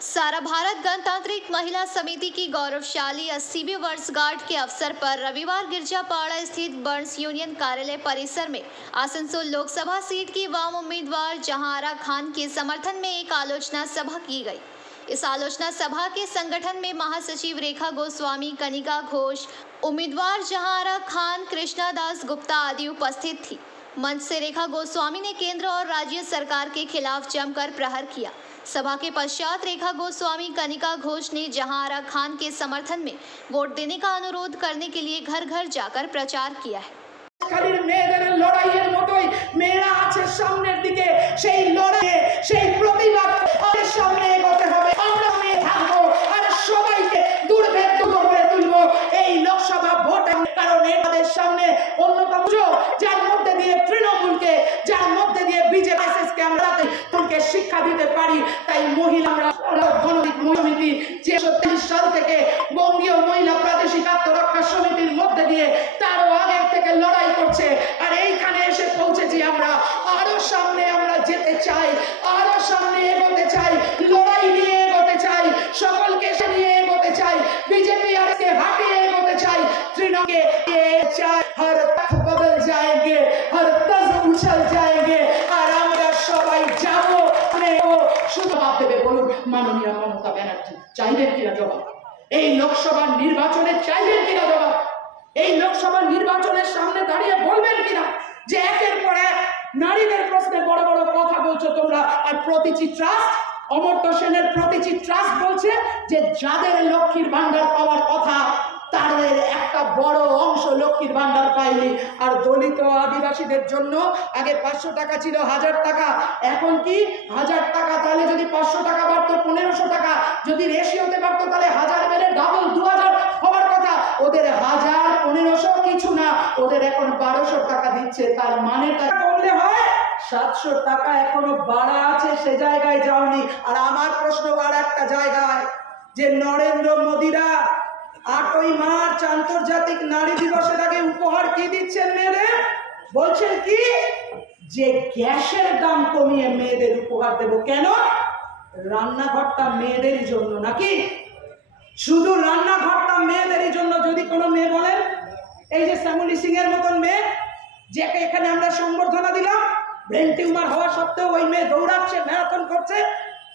सारा भारत गणतांत्रिक महिला समिति की गौरवशाली 80वीं वर्षगांठ के अवसर पर रविवार गिरजापाड़ा स्थित बर्न्स यूनियन कार्यालय परिसर में आसनसोल लोकसभा सीट की वाम उम्मीदवार जहांआरा खान के समर्थन में एक आलोचना सभा की गई। इस आलोचना सभा के संगठन में महासचिव रेखा गोस्वामी, कनिका घोष, उम्मीदवार जहांआरा खान, कृष्णा दास गुप्ता आदि उपस्थित थी। मंच से रेखा गोस्वामी ने केंद्र और राज्य सरकार के खिलाफ जमकर प्रहार किया। सभा के पश्चात रेखा गोस्वामी, कनिका घोष ने जहांआरा खान के समर्थन में वोट देने का अनुरोध करने के लिए घर घर जाकर प्रचार किया है। লড়াইয়ের মতোই মেয়েরা আছে সামনের দিকে, সেই লড়াইয়ে সেই প্রতিবাদ আমাদের সামনে এগোতে হবে। আমরা মেয়ে থাকবো আর সবাইকে দুর্ভেদ্য করে তুলবো এই লোকসভা ভোট। কারণ আমাদের সামনে অন্যতম যার মধ্যে দিয়ে তৃণমূলকে, যার মধ্যে দিয়ে বিজেপি আমরা তোকে শিক্ষা দিতে পারি। তাই মহিলারা গণতান্ত্রিক সমিতি যে 37 সাল থেকে বঙ্গীয় মহিলা প্রাদেশিক আত্মরক্ষা সমিতির মধ্যে দিয়ে তারও আগের থেকে লড়াই করছে। আর এইখানে এসে পৌঁছেছি আমরা। আরো সামনে আমরা যেতে চাই, আরো সামনে এগোতে চাই, লড়াই নিয়ে এগোতে চাই, সকলকে নিয়ে এগোতে চাই, বিজেপি আর কে হাটিয়ে এগোতে চাই, তৃণমূলকে চাই। হর তখ বদল जाएंगे, हर तज उछल जाएंगे আর আমরা সবাই যাব। শুধু জবাব দেবে বলুন মাননীয় মমতা ব্যানার্জি, চাইবেন কিনা জবাব? এই লোকসভা নির্বাচনে চাইবেন কিনা জবাব? এই লোকসভা নির্বাচনের সামনে দাঁড়িয়ে বলবেন কিনা যে একের পর এক নারীদের প্রশ্নে বড় বড় কথা বলছো তোমরা, আর প্রতিটি ট্রাস্ট, অমর্ত্য সেনের প্রতিটি ট্রাস্ট বলছে যে যাদের লক্ষ্মীর ভান্ডার পাওয়ার কথা তাদের একটা বড় অংশ লক্ষ্মীর ভান্ডার পায়নি। আর দলিত আদিবাসীদের জন্য আগে 500 টাকা ছিল, 1000 টাকা, এখন কি 1000 টাকা, তাহলে যদি 500 টাকা বাড়তো 1500 টাকা, যদি রেশিওতে বাড়তো তাহলে 1000 বেড়ে ডাবল 2000 হওয়ার কথা। ওদের 1000 1500 কিছু না, ওদের এখন 1200 টাকা দিচ্ছে। তার মানেটা বললে হয় 700 টাকা এখনো বাড়া আছে, সে জায়গায় যাওনি। আর আমার প্রশ্ন আর একটা জায়গায় যে নরেন্দ্র মোদীরা 8ই মার্চ আন্তর্জাতিক নারী দিবসের আগে উপহার কি দিচ্ছেন মেয়েদের? বলছেন কি যে গ্যাসের দাম কমিয়ে মেয়েদের উপহার দেব। কেন? রান্নাঘরটা মেয়েদেরই জন্য নাকি? শুধু রান্নাঘরটা মেয়েদেরই জন্য? যদি কোনো মেয়ে বলেন, এই যে শ্যামলী সিং এর মতন মেয়ে যাকে এখানে আমরা সংবর্ধনা দিলাম, ব্রেন টিউমার হওয়া সত্ত্বেও ওই মেয়ে দৌড়াচ্ছে, ম্যারাথন করছে,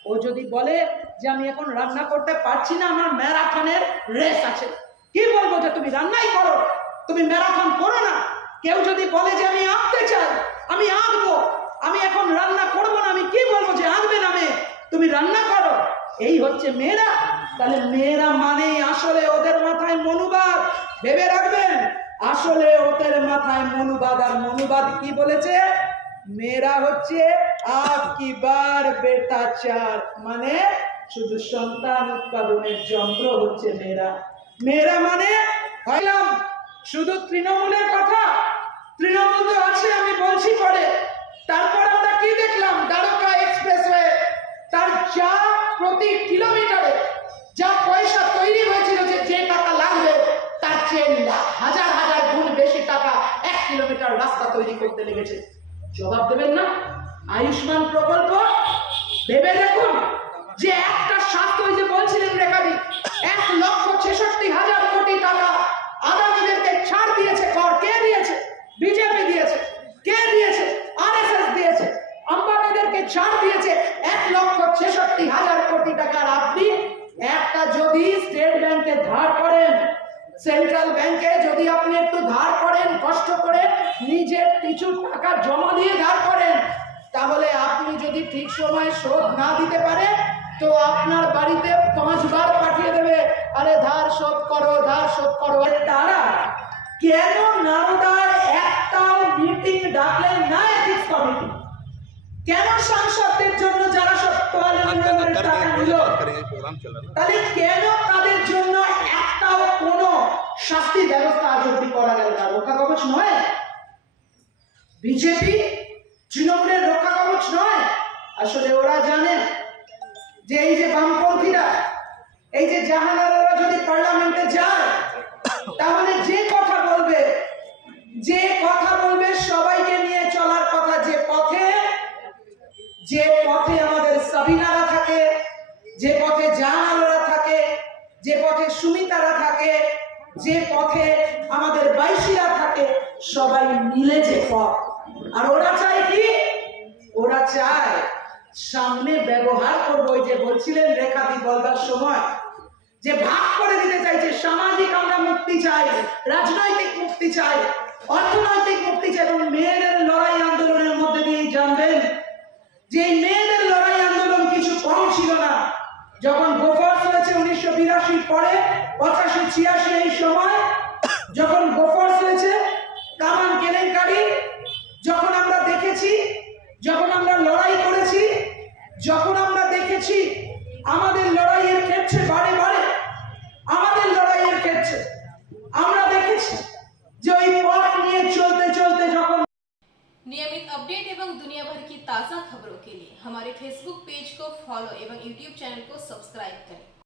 ও যদি বলে যে আমি এখন রান্না করতে পারছি না, আমার ম্যারাথনের রেস আছে, কি বলবো? যে তুমি রান্নাই করো, তুমি ম্যারাথন করো না। কেউ যদি বলে যে আমি আঁকতে চাই, আমি আঁকবো, আমি এখন রান্না করবো না, আমি কি বলবো? যে আঁকবে না মেয়ে, তুমি রান্না করো। এই হচ্ছে মেয়েরা। তাহলে মেয়েরা মানে আসলে ওদের মাথায় মনুবাদ, ভেবে রাখবেন, আসলে ওদের মাথায় মনুবাদ। আর মনুবাদ কি বলেছে? মেয়েরা হচ্ছে আপকি বার বেটা চার, মানে শুধু সন্তান উৎপাদনের যন্ত্র হচ্ছে মেয়েরা। মেয়েরা মানে হইলাম শুধু তৃণমূলের কথা, তৃণমূল তো আছে, আমি বলছি পরে। তারপর আমরা কি দেখলাম? দ্বারকা এক্সপ্রেসওয়ে, তার যা প্রতি কিলোমিটারে যা পয়সা তৈরি হয়েছিল, যে টাকা লাগবে তার চেয়ে হাজার হাজার গুণ বেশি টাকা 1 কিলোমিটার রাস্তা তৈরি করতে লেগেছে। জবাব দেবেন না? আয়ুষ্মান প্রকল্প ভেবে দেখুন যে একটা স্বাস্থ্য, ওই যে বলছিলেন রেখাদি, 1,66,000 কোটি টাকা আদানিদেরকে ছাড় দিয়েছে কর। কে দিয়েছে? বিজেপি দিয়েছে। কে দিয়েছে? আরএসএস দিয়েছে। আম্বানিদেরকে ছাড় দিয়েছে 1,66,000 কোটি টাকার। আপনি একটা যদি স্টেট ব্যাংকে ধার করেন, সেন্ট্রাল ব্যাংকে যদি আপনি একটু ধার করেন, কষ্ট করে নিজের কিছু টাকা জমা দিয়ে ধার করেন, তাহলে আপনি যদি ঠিক সময়ে শোধ না দিতে পারে তো আপনার বাড়িতে 5 বার পাঠিয়ে দেবে, আরে ধার শোধ করো, ধার শোধ করো। তারা কেন নারদার একটাও মিটিং ডাকলেন না এথিক্স কমিটি? কেন সাংসদদের জন্য যারা সব টাকা নিল, তাহলে কেন তাদের জন্য একটাও কোনো শাস্তি ব্যবস্থা আজ অব্দি করা গেল না? রক্ষা কবচ নয় বিজেপি, তৃণমূলের রক্ষা কবচ নয়। আসলে ওরা জানে যে এই যে বামপন্থীরা, এই যে জাহানারারা যদি পার্লামেন্টে যায় তাহলে যে কথা বলবে সবাইকে নিয়ে চলার কথা, যে পথে আমাদের সাবিনারা থাকে, যে পথে জাহানারা থাকে, যে পথে সুমিতারা থাকে, যে পথে আমাদের বাইশিরা থাকে, সবাই মিলে যে পথ। আর ওরা চায় কি? ওরা চায় সামনে ব্যবহার করবো। ওই যে বলছিলেন রেখাদি বলবার সময় যে ভাগ করে দিতে চাইছে, সামাজিক আমরা মুক্তি চাই, রাজনৈতিক মুক্তি চাই, অর্থনৈতিক মুক্তি চাই। এবং মেয়েদের লড়াই আন্দোলনের মধ্যে দিয়ে জানবেন যে এই মেয়েদের লড়াই আন্দোলন কিছু কম ছিল না। যখন গোফর্স হয়েছে 1982 পরে 85-86 এই সময় যখন গোফর্স হয়েছে, কামান কেলেঙ্কারি যখন আমরা দেখেছি, যখন আমরা লড়াই করেছি, যখন আমরা দেখেছি আমাদের লড়াইয়ের ক্ষেত্রে বারে বারে আমাদের লড়াইয়ের ক্ষেত্রে আমরা দেখেছি যে ওই পথ নিয়ে চলते चलते যখন नियमित अपडेट एवं दुनिया भर की ताज़ा खबरों के लिए हमारे फेसबुक पेज को फॉलो एवं यूट्यूब चैनल को सब्सक्राइब करें।